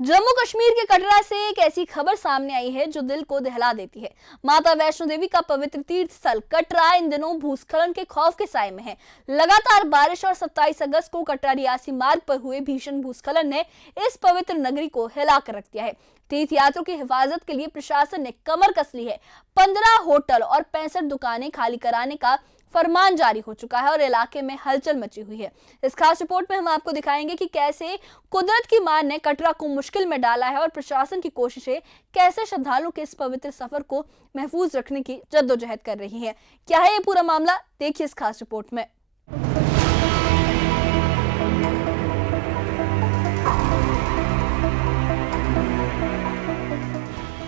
जम्मू कश्मीर के कटरा से एक ऐसी खबर सामने आई है जो दिल को दहला देती है। माता वैष्णो देवी का पवित्र तीर्थ स्थल कटरा इन दिनों भूस्खलन के खौफ के साए में है। लगातार बारिश और 27 अगस्त को कटरा रियासी मार्ग पर हुए भीषण भूस्खलन ने इस पवित्र नगरी को हिला कर रख दिया है। तीर्थ यात्रियों की हिफाजत के लिए प्रशासन ने कमर कस ली है। 15 होटल और 65 दुकानें खाली कराने का फरमान जारी हो चुका है और इलाके में हलचल मची हुई है। इस खास रिपोर्ट में हम आपको दिखाएंगे कि कैसे कुदरत की मार ने कटरा को मुश्किल में डाला है और प्रशासन की कोशिशें कैसे श्रद्धालुओं के इस पवित्र सफर को महफूज रखने की जद्दोजहद कर रही है। क्या है ये पूरा मामला, देखिए इस खास रिपोर्ट में।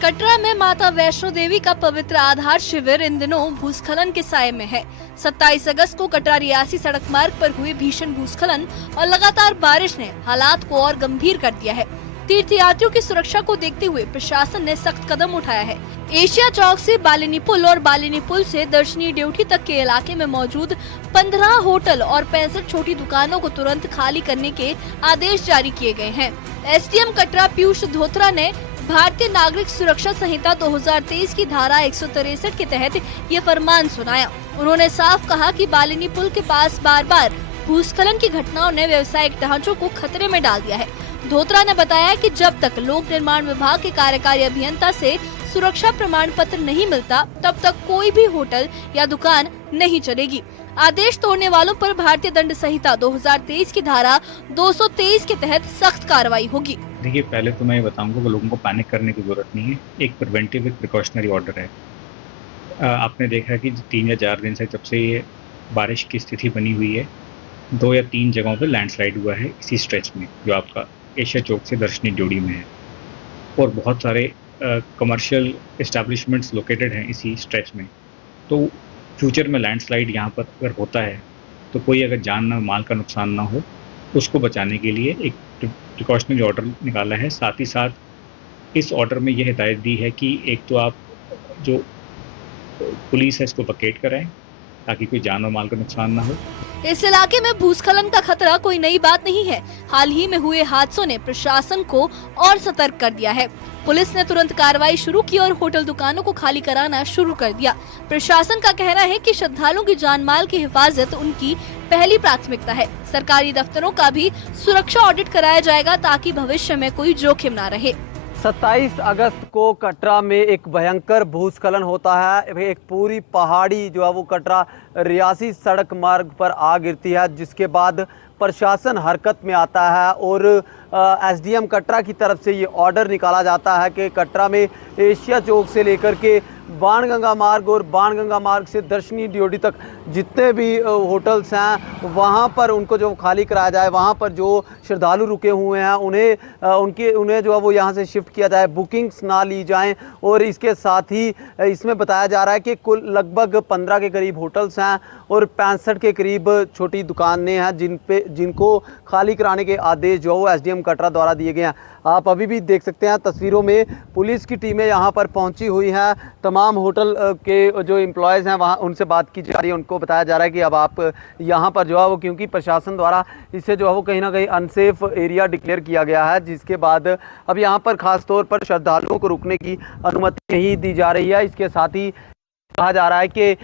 कटरा में माता वैष्णो देवी का पवित्र आधार शिविर इन दिनों भूस्खलन के साए में है। 27 अगस्त को कटरा रियासी सड़क मार्ग पर हुए भीषण भूस्खलन और लगातार बारिश ने हालात को और गंभीर कर दिया है। तीर्थयात्रियों की सुरक्षा को देखते हुए प्रशासन ने सख्त कदम उठाया है। एशिया चौक से बालिनी पुल और बालिनी पुल से दर्शनीय ड्यूटी तक के इलाके में मौजूद 15 होटल और 65 छोटी दुकानों को तुरंत खाली करने के आदेश जारी किए गए हैं। एसडीएम कटरा पीयूष धोत्रा ने भारतीय नागरिक सुरक्षा संहिता 2023 की धारा 163 के तहत ये फरमान सुनाया। उन्होंने साफ कहा कि बालिनी पुल के पास बार बार भूस्खलन की घटनाओं ने व्यावसायिक ढांचों को खतरे में डाल दिया है। धोत्रा ने बताया कि जब तक लोक निर्माण विभाग के कार्यकारी अभियंता से सुरक्षा प्रमाण पत्र नहीं मिलता, तब तक कोई भी होटल या दुकान नहीं चलेगी। आदेश तोड़ने वालों पर भारतीय दंड संहिता 2023 की धारा 223 के तहत सख्त कार्रवाई होगी। देखिए, पहले तो मैं ये बताऊंगा कि लोगों को पैनिक करने की जरूरत नहीं है। एक प्रिवेंटिव, एक प्रिकॉशनरी ऑर्डर है। आपने देखा है कि 3 या 4 दिन से जब से ये बारिश की स्थिति बनी हुई है, 2 या 3 जगहों पे लैंडस्लाइड हुआ है इसी स्ट्रेच में, जो आपका एशिया चौक से दर्शनी ड्यूटी में है, और बहुत सारे कमर्शियल एस्टैब्लिशमेंट्स लोकेटेड हैं इसी स्ट्रेच में। तो फ्यूचर में लैंडस्लाइड यहाँ पर अगर होता है तो कोई अगर जान ना, माल का नुकसान ना हो, उसको बचाने के लिए एक प्रिकॉशनरी ऑर्डर निकाला है। साथ ही साथ इस ऑर्डर में यह हिदायत दी है कि एक तो आप जो पुलिस है इसको वकेट कराएं ताकि कोई जान और माल का नुकसान ना हो। इस इलाके में भूस्खलन का खतरा कोई नई बात नहीं है। हाल ही में हुए हादसों ने प्रशासन को और सतर्क कर दिया है। पुलिस ने तुरंत कार्रवाई शुरू की और होटल दुकानों को खाली कराना शुरू कर दिया। प्रशासन का कहना है कि श्रद्धालुओं की जान माल की हिफाजत उनकी पहली प्राथमिकता है। सरकारी दफ्तरों का भी सुरक्षा ऑडिट कराया जाएगा ताकि भविष्य में कोई जोखिम न रहे। 27 अगस्त को कटरा में एक भयंकर भूस्खलन होता है। एक पूरी पहाड़ी जो है वो कटरा रियासी सड़क मार्ग पर आ गिरती है, जिसके बाद प्रशासन हरकत में आता है और एसडीएम कटरा की तरफ से ये ऑर्डर निकाला जाता है कि कटरा में एशिया चौक से लेकर के बाणगंगा मार्ग और बाणगंगा मार्ग से दर्शनी ड्योढ़ी तक जितने भी होटल्स हैं वहाँ पर उनको जो खाली कराया जाए। वहाँ पर जो श्रद्धालु रुके हुए हैं उन्हें जो है वो यहाँ से शिफ्ट किया जाए, बुकिंग्स ना ली जाएं। और इसके साथ ही इसमें बताया जा रहा है कि कुल लगभग 15 के करीब होटल्स हैं और 65 के करीब छोटी दुकानें हैं जिनको खाली कराने के आदेश जो वो एसडीएम कटरा द्वारा दिए गए हैं। आप अभी भी देख सकते हैं तस्वीरों में पुलिस की टीमें यहाँ पर पहुँची हुई हैं। तमाम होटल के जो एम्प्लॉयज़ हैं वहाँ उनसे बात की जा रही है। उनको बताया जा रहा है कि अब आप यहाँ पर जो है वो, क्योंकि प्रशासन द्वारा इसे जो है वो कहीं ना कहीं अनसेफ एरिया डिक्लेयर किया गया है, जिसके बाद अब यहाँ पर ख़ास तौर पर श्रद्धालुओं को रुकने की अनुमति नहीं दी जा रही है। इसके साथ ही कहा जा रहा है कि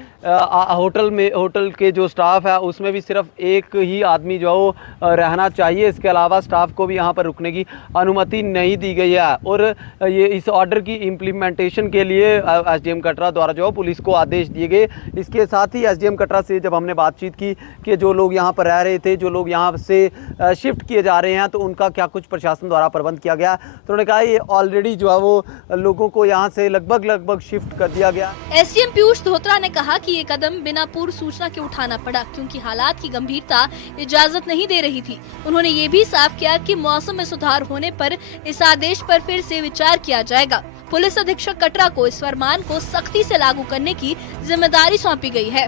होटल के जो स्टाफ है उसमें भी सिर्फ एक ही आदमी जो वो रहना चाहिए। इसके अलावा स्टाफ को भी यहाँ पर रुकने की अनुमति नहीं दी गई है। और ये इस ऑर्डर की इम्प्लीमेंटेशन के लिए एसडीएम कटरा द्वारा जो पुलिस को आदेश दिए गए। इसके साथ ही एसडीएम कटरा से जब हमने बातचीत की कि जो लोग यहाँ पर रह रहे थे, जो लोग यहाँ से शिफ्ट किए जा रहे हैं, तो उनका क्या कुछ प्रशासन द्वारा प्रबंध किया गया, तो उन्होंने कहा ये ऑलरेडी जो है वो लोगों को यहाँ से लगभग शिफ्ट कर दिया गया। एसडीएम पीयूष धोत्रा ने कहा कि ये कदम बिना पूर्व सूचना के उठाना पड़ा क्योंकि हालात की गंभीरता इजाजत नहीं दे रही थी। उन्होंने ये भी साफ किया कि मौसम में सुधार होने पर इस आदेश पर फिर से विचार किया जाएगा। पुलिस अधीक्षक कटरा को इस फरमान को सख्ती से लागू करने की जिम्मेदारी सौंपी गई है।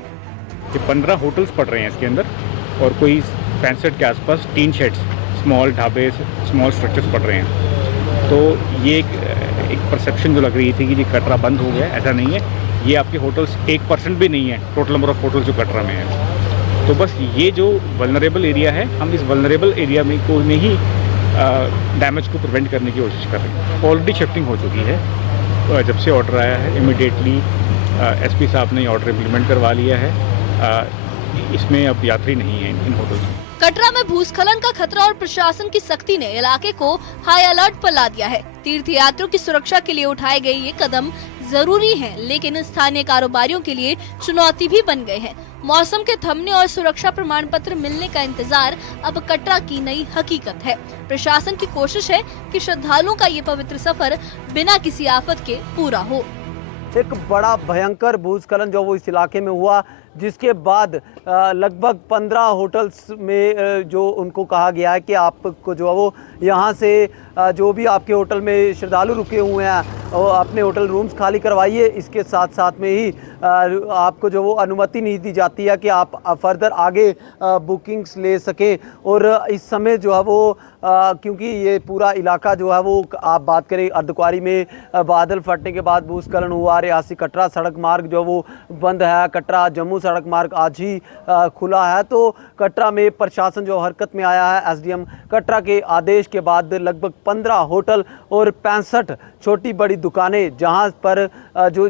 15 होटल्स पड़ रहे हैं इसके अंदर और कोई 65 के आसपास टीन शेड्स, स्मॉल ढाबे, स्मॉल स्ट्रक्चर्स पड़ रहे हैं। तो ये एक परसेप्शन जो लग रही थी कि ये कटरा बंद हो गया, ऐसा नहीं है। ये आपके होटल्स 1% भी नहीं है टोटल नंबर ऑफ होटल्स जो कटरा में है। तो बस ये जो वल्नरेबल एरिया है, हम इस वल्नरेबल एरिया में को नहीं डैमेज को प्रिवेंट करने की कोशिश कर रहे हैं। ऑलरेडी शिफ्टिंग हो चुकी है। जब से ऑर्डर आया है इमीडिएटली एसपी साहब ने ऑर्डर इम्प्लीमेंट करवा लिया है। इसमें अब यात्री नहीं है इन होटल्स में। कटरा में भूस्खलन का खतरा और प्रशासन की सख्ती ने इलाके को हाई अलर्ट पर ला दिया है। तीर्थयात्रियों की सुरक्षा के लिए उठाए गए ये कदम जरूरी हैं, लेकिन स्थानीय कारोबारियों के लिए चुनौती भी बन गए हैं। मौसम के थमने और सुरक्षा प्रमाण पत्र मिलने का इंतजार अब कटरा की नई हकीकत है। प्रशासन की कोशिश है कि श्रद्धालुओं का ये पवित्र सफर बिना किसी आफत के पूरा हो। एक बड़ा भयंकर भूस्खलन जो वो इस इलाके में हुआ, जिसके बाद लगभग 15 होटल्स में जो उनको कहा गया है कि आपको जो है वो यहाँ से जो भी आपके होटल में श्रद्धालु रुके हुए हैं वो अपने होटल रूम्स खाली करवाइए। इसके साथ साथ में ही आपको जो वो अनुमति नहीं दी जाती है कि आप फर्दर आगे बुकिंग्स ले सकें। और इस समय जो है वो क्योंकि ये पूरा इलाका जो है वो आप बात करें अर्धकुंवारी में बादल फटने के बाद भूस्खलन हुआ। रियासी कटरा सड़क मार्ग जो वो बंद है, कटरा जम्मू सड़क मार्ग आज ही खुला है। तो कटरा में प्रशासन जो हरकत में आया है, एसडीएम कटरा के आदेश के बाद लगभग 15 होटल और 65 छोटी बड़ी दुकानें जहां पर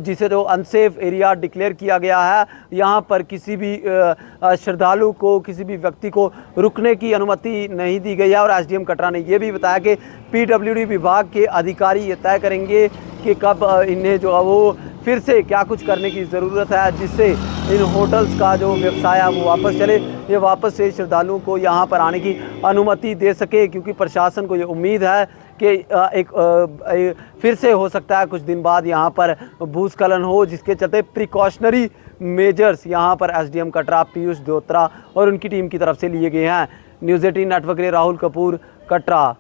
जिसे जो अनसेफ एरिया डिक्लेयर किया गया है, यहां पर किसी भी श्रद्धालु को, किसी भी व्यक्ति को रुकने की अनुमति नहीं दी गई है। और एसडीएम कटरा ने यह भी बताया कि पीडब्ल्यूडी विभाग के अधिकारी ये तय करेंगे कि कब इन्हें जो है वो फिर से क्या कुछ करने की ज़रूरत है जिससे इन होटल्स का जो व्यवसाय है वो वापस चले, ये वापस से श्रद्धालुओं को यहाँ पर आने की अनुमति दे सके। क्योंकि प्रशासन को ये उम्मीद है कि एक फिर से हो सकता है कुछ दिन बाद यहाँ पर भूस्खलन हो, जिसके चलते प्रिकॉशनरी मेजर्स यहाँ पर एसडीएम कटरा पीयूष दोत्रा और उनकी टीम की तरफ से लिए गए हैं। न्यूज़ 18 नेटवर्क के लिए राहुल कपूर, कटरा।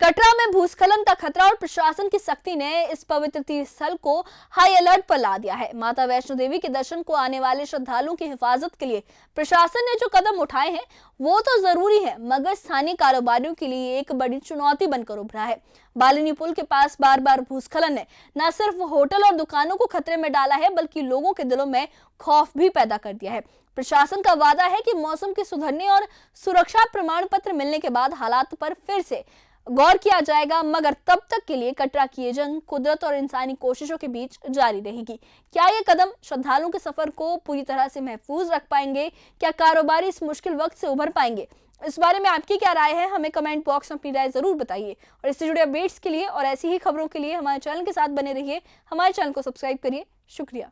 कटरा में भूस्खलन का खतरा और प्रशासन की सख्ती ने इस पवित्र तीर्थ स्थल को हाई अलर्ट पर ला दिया है। माता वैष्णो देवी के दर्शन को आने वाले श्रद्धालुओं की हिफाजत के लिए प्रशासन ने जो कदम उठाए हैं वो तो जरूरी है, मगर स्थानीय कारोबारियों के लिए एक बड़ी चुनौती बनकर उभरा है। बालिनी पुल के पास बार बार भूस्खलन ने न सिर्फ होटल और दुकानों को खतरे में डाला है, बल्कि लोगों के दिलों में खौफ भी पैदा कर दिया है। प्रशासन का वादा है कि मौसम के सुधरने और सुरक्षा प्रमाण पत्र मिलने के बाद हालात पर फिर से गौर किया जाएगा, मगर तब तक के लिए कटरा की ये जंग कुदरत और इंसानी कोशिशों के बीच जारी रहेगी। क्या ये कदम श्रद्धालुओं के सफर को पूरी तरह से महफूज रख पाएंगे? क्या कारोबारी इस मुश्किल वक्त से उभर पाएंगे? इस बारे में आपकी क्या राय है? हमें कमेंट बॉक्स में अपनी राय जरूर बताइए। और इससे जुड़े अपडेट्स के लिए और ऐसी ही खबरों के लिए हमारे चैनल के साथ बने रहिए। हमारे चैनल को सब्सक्राइब करिए। शुक्रिया।